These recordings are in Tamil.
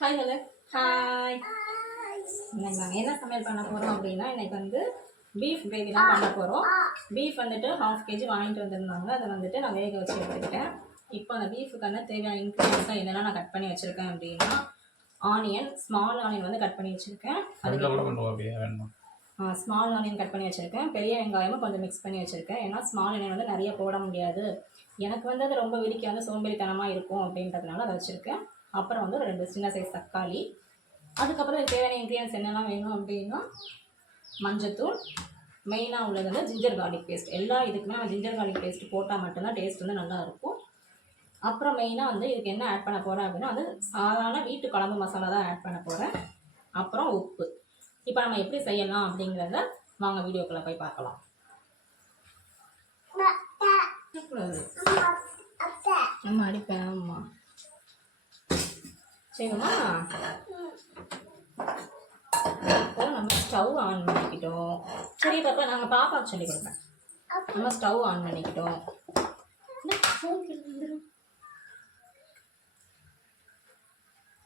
ஹாய் ஹலோ ஹாய் இன்னைக்கு நாங்கள் என்ன சமையல் பண்ண போகிறோம் அப்படின்னா இன்னைக்கு வந்து பீஃப் கிரேவி தான் பண்ண போகிறோம் பீஃப் வந்துட்டு ஹாஃப் கேஜி வாங்கிட்டு வந்திருந்தாங்க. அதை வந்துட்டு நான் வேக வச்சு எடுத்துக்கிட்டேன். இப்போ அந்த பீஃபுக்கான தேவையான இன்க்ரீடியன்ஸாக என்னெல்லாம் நான் கட் பண்ணி வச்சுருக்கேன் அப்படின்னா ஆனியன் ஸ்மால் ஆனியன் வந்து கட் பண்ணி வச்சுருக்கேன். வேணுமா? ஸ்மால் ஆனியன் கட் பண்ணி வச்சுருக்கேன். பெரிய வெங்காயமும் கொஞ்சம் மிக்ஸ் பண்ணி வச்சுருக்கேன். ஏன்னா ஸ்மால் ஆனியன் வந்து நிறைய போட முடியாது. எனக்கு வந்து அது ரொம்ப விரிக்க வந்து சோம்பேறித்தனமாக இருக்கும் அப்படின்றதுனால அதை வச்சுருக்கேன். அப்புறம் வந்து ஒரு ரெண்டு சின்ன சைஸ் தக்காளி. அதுக்கப்புறம் தேவையான இன்க்ரீடியன்ஸ் என்னெல்லாம் வேணும் அப்படின்னா மஞ்சத்தூள் மெயினாக உள்ளது வந்து ஜிஞ்சர் கார்லிக் பேஸ்ட் எல்லா இதுக்குமே நம்ம ஜிஞ்சர் கார்லிக் பேஸ்ட் போட்டால் மட்டும்தான் டேஸ்ட் வந்து நல்லா இருக்கும். அப்புறம் மெயினாக வந்து இதுக்கு என்ன ஆட் பண்ண போகிறேன் அப்படின்னா வந்து சாதாரண வீட்டு குழம்பு மசாலா தான் ஆட் பண்ண போகிறேன் அப்புறம் உப்பு. இப்போ நம்ம எப்படி செய்யலாம் அப்படிங்கிறத வாங்க வீடியோக்குள்ளே போய் பார்க்கலாம். அம்மா அடிப்பேன் அம்மா. சரிங்களா இப்போ நம்ம ஸ்டவ் ஆன் பண்ணிக்கிட்டோம். சரி பாப்பா நாங்கள் பாப்பாவுக்கு சொல்லி கொடுப்பேன். நம்ம ஸ்டவ் ஆன் பண்ணிக்கிட்டோம்?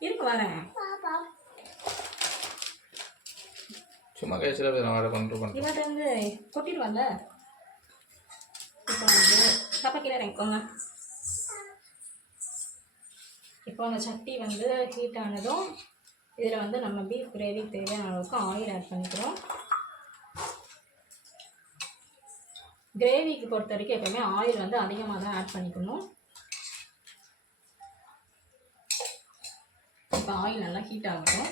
இருக்கு வரேன். சும்மா கேசில் போய் நான் வேறு பண்ணிட்டு பண்ணுறேன் இவர்கிட்ட வந்து கொட்டிடுவாங்க இப்போ வந்து தப்பா கீழே இறங்கிக்கோங்க. இப்போ அந்த சட்டி வந்து ஹீட் ஆனதும் இதில் வந்து நம்ம பீஃப் கிரேவிக்கு தேவையான அளவுக்கு ஆயில் ஆட் பண்ணிக்கிறோம். கிரேவிக்கு பொறுத்த வரைக்கும் எப்பவுமே ஆயில் வந்து அதிகமாக தான் ஆட் பண்ணிக்கணும். இப்போ ஆயில் நல்லா ஹீட் ஆகட்டும்.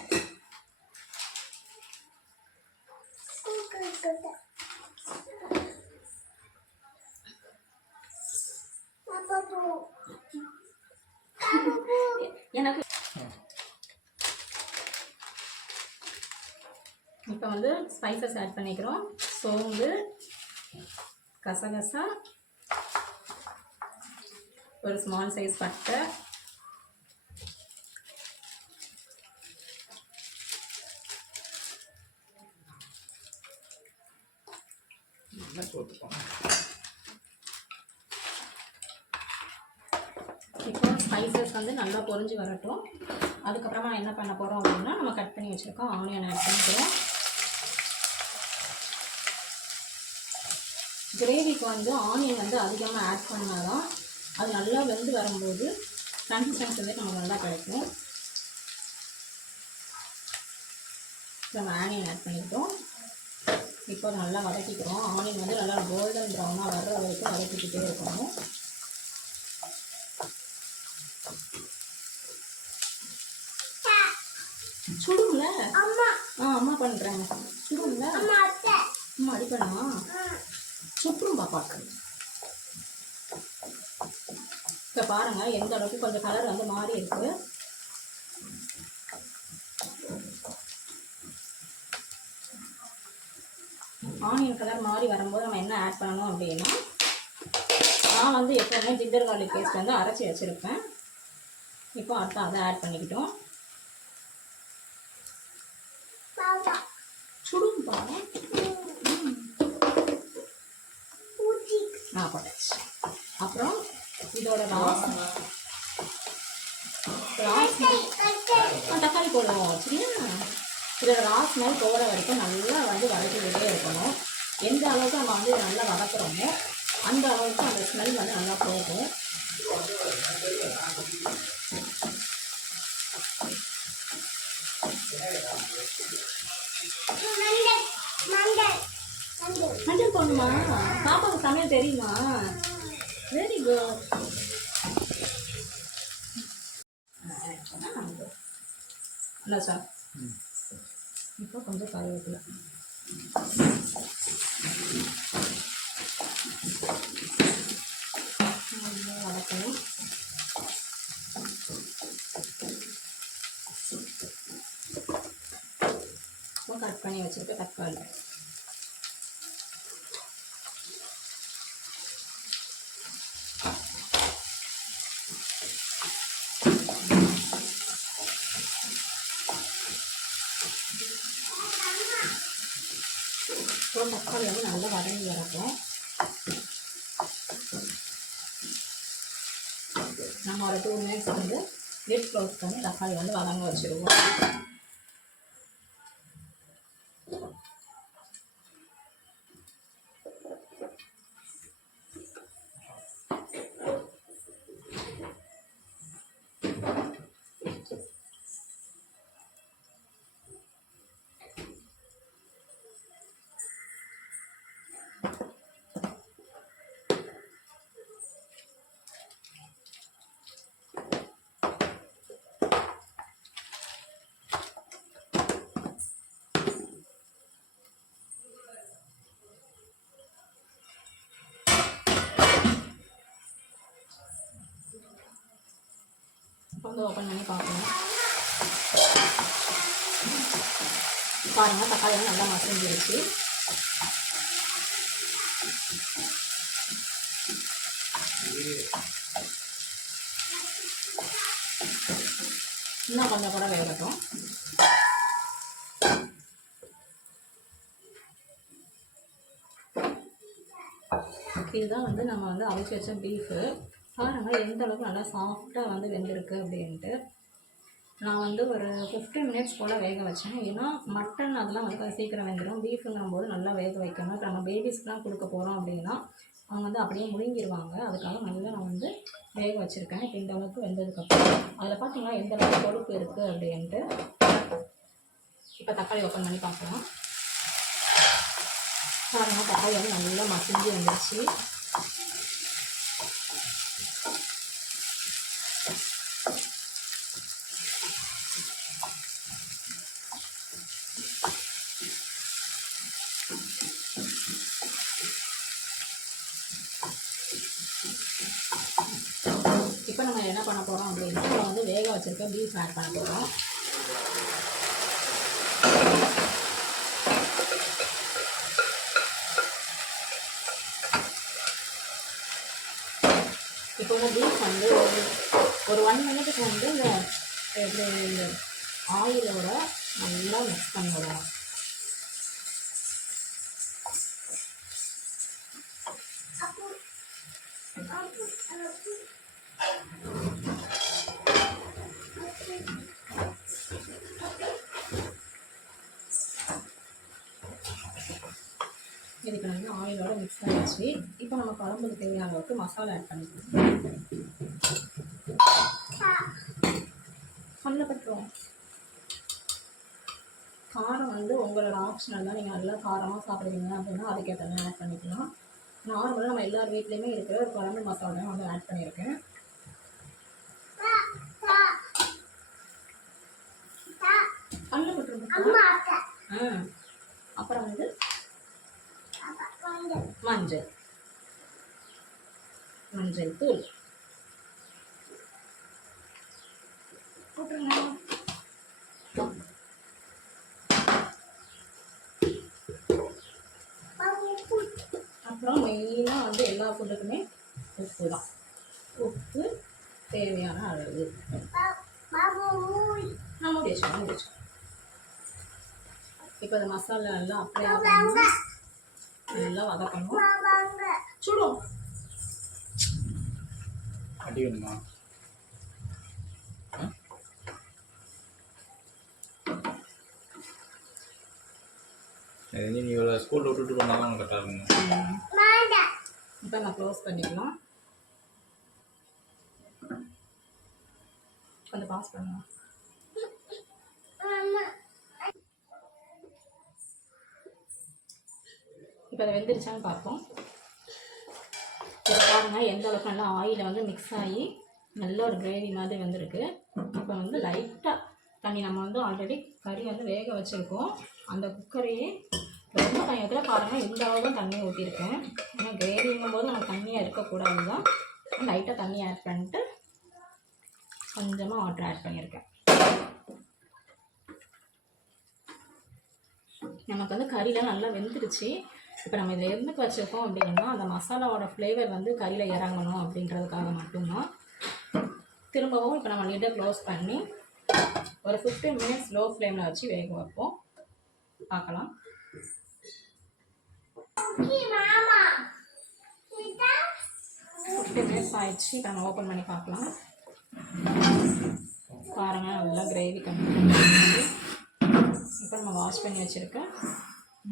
எனக்கு இப்போ வந்து ஸ்பைசஸ் ஆட் பண்ணிக்கிறோம். சோம்பு கசகசா ஒரு ஸ்மால் சைஸ் பட்டை. போட்டுப்போம் இப்போ ஸ்பைசஸ் வந்து நல்லா பொறிஞ்சு வரட்டும். அதுக்கப்புறமா என்ன பண்ண போகிறோம் அப்படின்னா நம்ம கட் பண்ணி வச்சுருக்கோம் ஆனியன் ஆட் பண்ணிக்கிறோம். கிரேவிக்கு வந்து ஆனியன் வந்து அதிகமாக ஆட் பண்ணால் தான் அது நல்லா வெந்து வரும்போது கன்சிஸ்டன்சி வந்து நமக்கு நல்லா கிடைக்கும் நம்ம ஆனியன் ஆட் பண்ணிக்கிட்டோம். இப்போ நல்லா வதக்கிக்கிறோம். ஆனியன் வந்து நல்லா கோல்டன் ப்ரௌனாக வர்ற வரைக்கும் வதக்கிக்கிட்டே இருக்கணும். சுடும்ல? ஆ அம்மா பண்ணுறேன் சுடும்ல? அம்மா அடி பண்ணுமா சுற்றும் பாப்பாக்கு இப்போ பாருங்க எந்த அளவுக்கு கொஞ்சம் கலர் வந்து மாறி இருக்கு. ஆனியன் கலர் மாறி வரும்போது நம்ம என்ன ஆட் பண்ணணும் அப்படின்னா நான் வந்து எப்போவுமே ஜிஞ்சர் கார்லிக் பேஸ்ட் வந்து அரைச்சி வச்சுருப்பேன். இப்போ அடுத்து அதை ஆட் பண்ணிக்கிட்டோம். ஆ போட்டாச்சு அப்புறம் இதோட ஆ தக்காளி போடுவோம் சரியா? இதோட ஸ்மெல் போகிற வரைக்கும் நல்லா வந்து வதக்கிக்கிட்டே இருக்கணும். எந்த அளவுக்கு நம்ம வந்து நல்லா வதக்குறோமோ அந்த அளவுக்கு அந்த ஸ்மெல் வந்து நல்லா போகும். மஞ்சள் போடணுமா? பாப்பாவுக்கு சமையல் தெரியுமா? வெரி குட் இல்லை சார் இப்போ கொஞ்சம் கருவேப்பிலை. நல்லா இப்போ கட் பண்ணி வச்சுருக்க தக்காளி இப்போ தக்காளி வந்து நல்லா வரட்டும் நம்ம ஒரு டூ மினிட்ஸ் வந்து லிப் க்ளோஸ் பண்ணி தக்காளி வந்து வதங்க வச்சுருவோம். வந்து ஓப்பன் பண்ணி பார்ப்போம் பாருங்கள் தக்காளி நல்லா மசிஞ்சிருச்சு இன்னும் கொஞ்சம் கூட வேகட்டும் இதுதான் வந்து நம்ம வந்து அவிச்சு வச்ச பீஃபு பாருங்கள் எந்த அளவுக்கு நல்லா சாஃப்டாக வந்து வெந்திருக்கு அப்படின்ட்டு. நான் வந்து ஒரு ஃபிஃப்டீன் மினிட்ஸ் போல் வேக வச்சேன். ஏன்னா மட்டன் அதெல்லாம் வந்து சீக்கிரம் வெந்துடும் பீஃபுங்கும் போது நல்லா வேக வைக்கணும். இப்போ நம்ம பேபிஸ்க்குலாம் கொடுக்க போகிறோம் அப்படின்னா அவங்க வந்து அப்படியே முழுங்கிடுவாங்க அதுக்காக நல்லா நான் வந்து வேக வச்சுருக்கேன். இப்போ இந்த அளவுக்கு வெந்ததுக்கப்புறம். அதில் பார்த்தீங்கன்னா எந்த அளவுக்கு கொழுப்பு இருக்குது அப்படின்ட்டு. இப்போ தக்காளி ஓப்பன் பண்ணி பார்க்கலாம் பாருங்கள் தக்காளி வந்து நல்லா மசிஞ்சு வந்துருச்சு. இப்போ நம்ம என்ன பண்ண போகிறோம் அப்படின்னா நம்ம வந்து வேக வச்சுருக்க பீஃப் ஆட் பண்ண போகிறோம் இப்போ வந்து பீஃப் வந்து ஒரு ஒரு ஒன் மினிட்டுக்கு வந்து இந்த ஆயிலோட நல்லா மிக்ஸ் பண்ணிவிடுவோம் Thank you. இதுக்கு வந்து ஆயிலோட மிக்ஸ் பண்ணிடுச்சு இப்போ நம்ம குழம்புக்கு தேவையான அளவுக்கு மசாலா ஆட் பண்ணிக்கலாம். கண்ணில் காரம் வந்து உங்களோட ஆப்ஷனல் தான். நீங்கள் நல்லா காரமாக சாப்பிடுவீங்க அப்படின்னா அதுக்கேற்ற மாதிரி ஆட் பண்ணிக்கலாம். நார்மலாக நம்ம எல்லார் வீட்லேயுமே இருக்கிற ஒரு குழம்பு மசாலா தான் வந்து ஆட் பண்ணியிருக்கேன். அப்புறம் வந்து மஞ்சள். மஞ்சள் தூள். அப்புறம் மெயினாக வந்து எல்லா ஃபுட்டுக்குமே உப்பு தான் உப்பு தேவையான அளவு. நான் முடிச்சோம் முடிச்சோம் இப்போ இந்த மசாலா எல்லாம் அப்படியே பண்ணி நல்லா வதக்கணும். சுடும் அடி வேணுமா? ஆ? இது நீ இவளை ஸ்கூலில் விட்டுட்டு வந்தால் தான் கரெக்டாக இருக்குங்க. இப்போ நான் க்ளோஸ் பண்ணிக்கலாம். கொஞ்சம் பாஸ் பண்ணுங்க. இப்போ அதை வெந்துருச்சான்னு பார்ப்போம். இதை பாருங்கள் எந்த அளவுக்கு நல்லா ஆயிலில் வந்து மிக்ஸ் ஆகி நல்ல ஒரு கிரேவி மாதிரி வந்திருக்கு. இப்போ வந்து லைட்டாக தண்ணி நம்ம வந்து ஆல்ரெடி கறி வந்து வேக வச்சுருக்கோம். அந்த குக்கரையே ரொம்ப டயத்தில் பாருங்கள் இந்த அளவு தண்ணி ஊற்றிருக்கேன் ஏன்னா கிரேவிங்கும் போது நம்ம தண்ணியாக இருக்கக்கூடாது தான் லைட்டாக தண்ணி ஆட் பண்ணிட்டு கொஞ்சமாக வாட்டர் ஆட் பண்ணியிருக்கேன் நமக்கு வந்து கறிலாம் நல்லா வெந்துருச்சு. இப்போ நம்ம இதில் எதுக்கு வச்சுருக்கோம் அப்படின்னா அந்த மசாலாவோட ஃப்ளேவர் வந்து கறியில் இறங்கணும் அப்படின்றதுக்காக மட்டும்தான். திரும்பவும் இப்போ நம்ம லிட்டை க்ளோஸ் பண்ணி ஒரு ஃபிஃப்டீன் மினிட்ஸ் லோ ஃப்ளேமில் வச்சு வேக வைப்போம். பார்க்கலாம். ஃபிஃப்டீன் மினிட்ஸ் ஆயிடுச்சு. இப்போ நம்ம ஓப்பன் பண்ணி பார்க்கலாம். பாருங்கள் நல்லா கிரேவி கம்மி இப்போ நம்ம வாஷ் பண்ணி வச்சுருக்க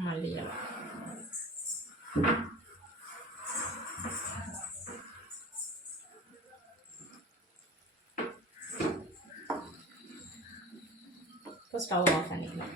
மல்லி இலை இப்போ ஸ்டவ் ஆஃப் பண்ணிக்கலாம்